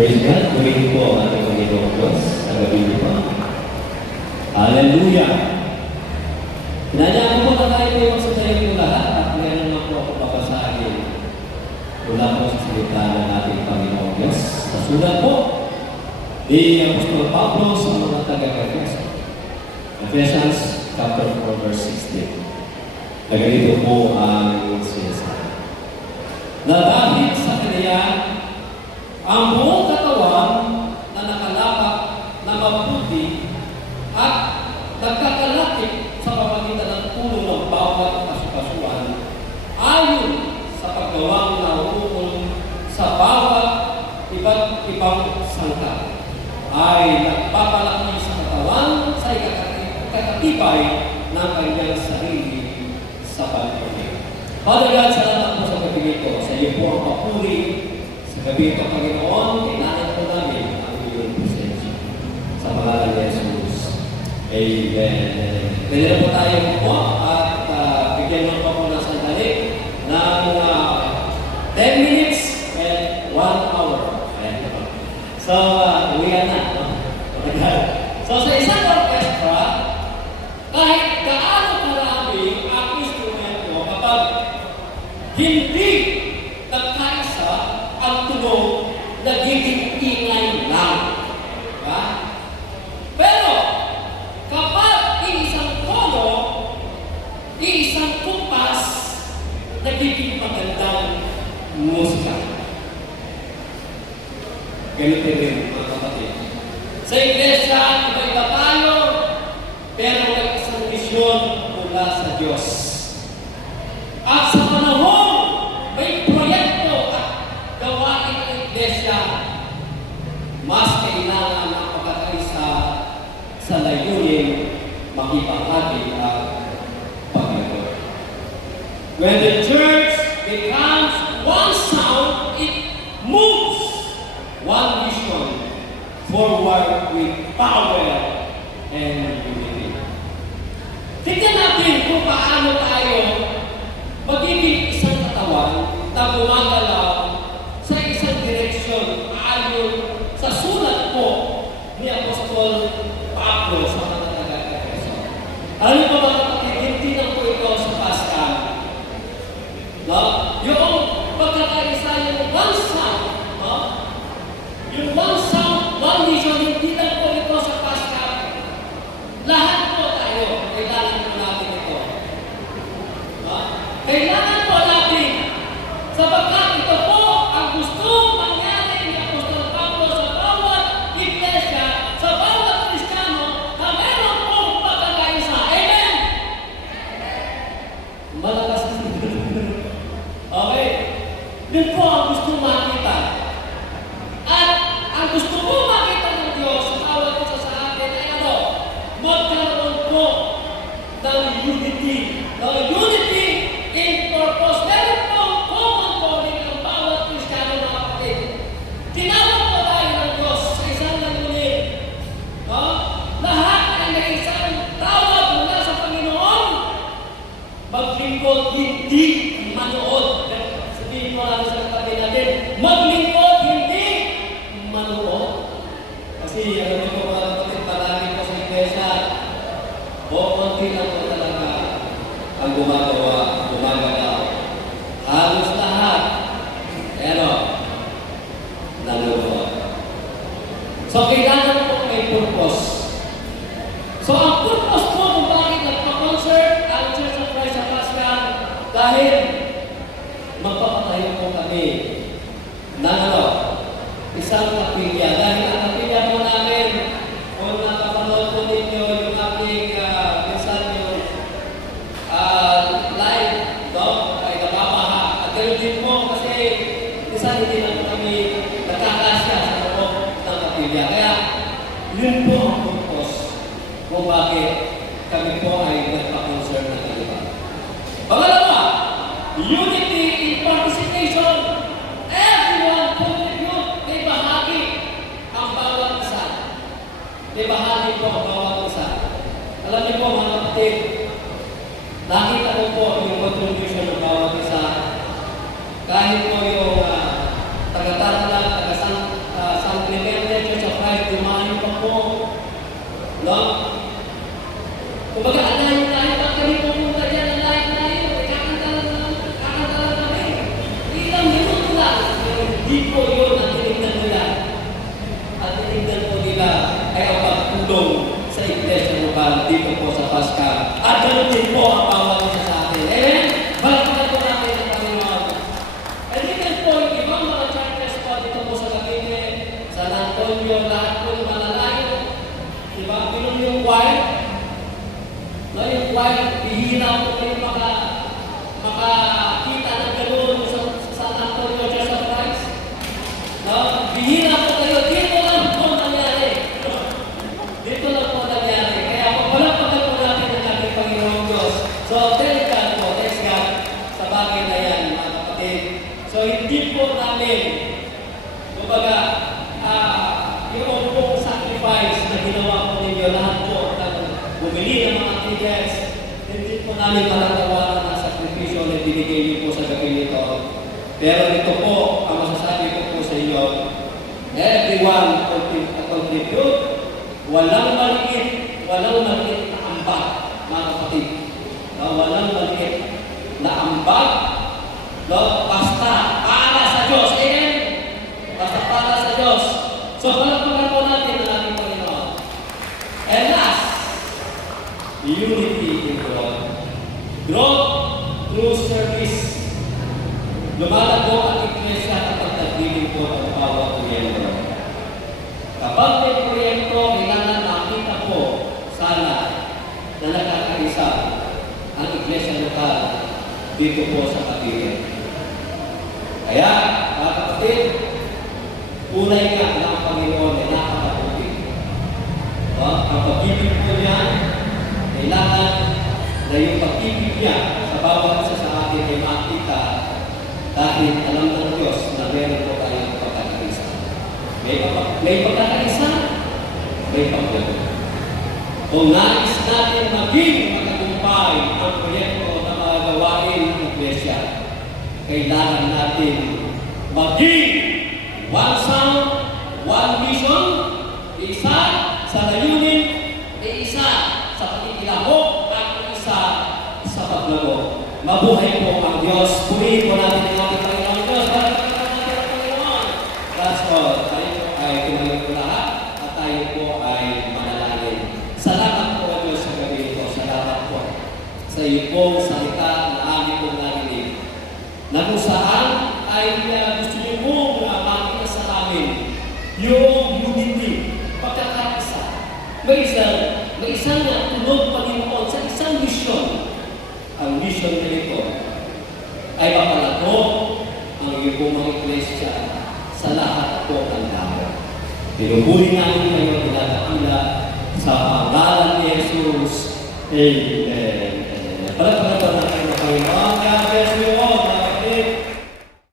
Praise God. Purihin po ang ating Panginoong Diyos sa gabi niyo pa. Hallelujah! Hinanyaan ko po na tayo po yung magsasayang po lahat at meron naman po ako papasahin mula po sa salita ng ating Panginoong Diyos. Sa sulat po ni Apostol Pablo sa mga taga-Efeso. Ephesians chapter 4 verse 16. Naganito po ang sinasabi. Na dahil sa kanya ang buong katawan na nakalapak na mabuti at nagkakalakip sa pamagitan ng tulong ng bawat kasukasuan ayon sa paggawang nauukol sa bawat iba't ibang sangka ay nagpapalaki sa katawan sa ikakatibay ng kanyang sarili sa pagpapalaki. Father God, salamat po sa gabi ito. Sa iyo po ang papuri. Sa gabi ito, Panginoon, kailangan po namin ang iyong presensya. Sa pangalan ni Jesus. Amen. Pwede na po tayo po at bigyan mo pa po ng sandali ng 10 minutes and 1 hour. Ayan po. So, uwihan na. No? So, sa isang orchestra, kahit gaano karami ang instrumento kapag hindi nagkaisa ang tunog, nagiging ingay lang. Diba? Pero, kapag iisang tono, iisang kumpas, nagiging magandang musika. Ganito rin, mga kapatid. Sa iglesia, iba-iba tayo, pero may isang misyon mula sa Diyos. At sa panahon, may proyekto at gawain ng iglesia, mas kailangan ang pagkakaisa sa layunin makipaghabi ang Panginoon. When the church becomes one sound, it moves one vision forward with power and unity. Tignan natin kung paano tayo magiging isang katawan na gumagalaw sa isang direksyon ayon sa sulat po ni Apostol Pablo sa mga taga-Efeso. Alam niyo ba mga kapatid, hindi lang po ito sa Paska. No? Yung pagkakaisa, yung one sound, no? Yung one sound, one vision, hindi lang po ito sa Paska. Lahat po tayo, kailangan po natin ito. No? Kailangan po natin, sapagkat ito po ang gusto mangyari ni Apostol Pablo sa bawat iglesia, sa bawat Kristiyano, na meron pong pagkakaisa. Amen? Malakas na okay? Yun po ang gusto makita. At ang gusto po makita ng Diyos sa bawat isa sa atin ay ano? Magkaroon po ng unity. Ng unity in purpose. Meron pong common calling ng bawat Kristiyano na kapatid. Tinawag po tayo ng Diyos sa isang layunin. No? Lahat ay may isang tawag mula sa Panginoon. Maglingkod, hindi manood. Sabihin mo lang sa katabi natin, maglingkod, hindi manood. Kasi alam niyo po mga kapatid, marami po sa iglesia, o konti lang po talaga ang gumagalaw. Halos lahat, pero nanonood. So, kailangan po may purpose. So, ang purpose po kung bakit nagpa-concert ang Church of Christ sa Paska, dahil magpapatayo po kami ng isang kapilya. Dahil ang kapilya po namin, kung nakapanood po ninyo yung aking minsan yung live, no? Ay nababaha. At ganoon din po kasi minsan hindi na po kami nagkakasya sa loob ng kapilya. Kaya yun po ang purpose kung bakit kami po ay nagpa-concert na kaliba. Pangalawa, unity in participation. Everyone contribute. May bahagi ang bawat isa. May bahagi po ang bawat isa. Alam niyo po mga kapatid, nakita ko po yung contribution ng bawat isa. Kahit po yung taga-Tarlac, taga-San No? Kumbaga, ang layo-layo, pag kami pumunta dyan, ang layo-layo, kakanta lang kami. Ilang minuto lang. Hindi po yun ang tinignan nila. At tinignan po nila ay ang pagtulong sa iglesia lokal dito po sa Pasca. At ganun din po ang bawat isa sa atin. Amen? Balikan po natin ang Panginoon. And even po yung ibang mga churches po dito po sa Cavite, San Antonio, lahat po yung malalayo. Diba? Pinom yung choir. No, yung choir, bihira po kayo makakita ng ganoon sa San Antonio Church of Christ. No? Bihira po kayo. Dito lang po nangyari. Dito lang po nangyari. Kaya pagpalagpagan po natin ang ating Panginoong Diyos. So, thank God po. Thanks God sa bagay na yan, mga kapatid. So, hindi po namin, kumbaga, yung pong sacrifice na ginawa po ninyo, lahat po, bumili ng mga tickets, hindi po namin malatawaran ang sakripisyo na binigay niyo po sa gabi nito. Pero ito po, ang masasabi ko po sa inyo, everyone contribute, walang maliit na ambag, mga kapatid. Walang maliit na ambag, basta para sa Diyos. Amen? Basta para sa Diyos. So, palagpagan po natin ang ating Panginoon. And last, unity in God. Growth through service. Lumalago ang iglesia kapag nagbiling po ang bawat proyekto. Kapag may proyekto, kailangan makita po sana na nakakaisa ang iglesia lokal dito po sa Cavite. Kaya, mga kapatid, tunay nga na ang Panginoon ay napakabuti. Ang pag-ibig po niya, kailangan na yung pag-ibig niya sa bawat isa sa atin ay makita dahil alam ng Diyos na meron po tayong pagkakaisa. May pagkakaisa, may pagkakaisa. Kung nais natin maging matagumpay ang proyekto na mga gawain ng iglesia, kailangan natin maging one sound, one vision, isa sa layunin, isa sa pagkikilahok, at isa sa paglago. Mabuhay po ang Diyos. Purihin po natin ang ating Panginoon Diyos. Pagkakita natin ang Panginoon. That's all. Tayo po ay tumayo po lahat at tayo po ay manalangin. Salamat po ang Diyos sa gabi ito. Salamat po sa iyo pong salita na aming pong narinig. Na kung saan ay gusto niyo pong makita sa amin yung unity, pagkakaisa. May isang tunog Panginoon sa isang mission. Ang mission nito ay mapalago ang iyong mga iglesia sa lahat po ng tao. Pinupuri namin kayo pinakakila sa pangalan ni Jesus. Amen. Amen.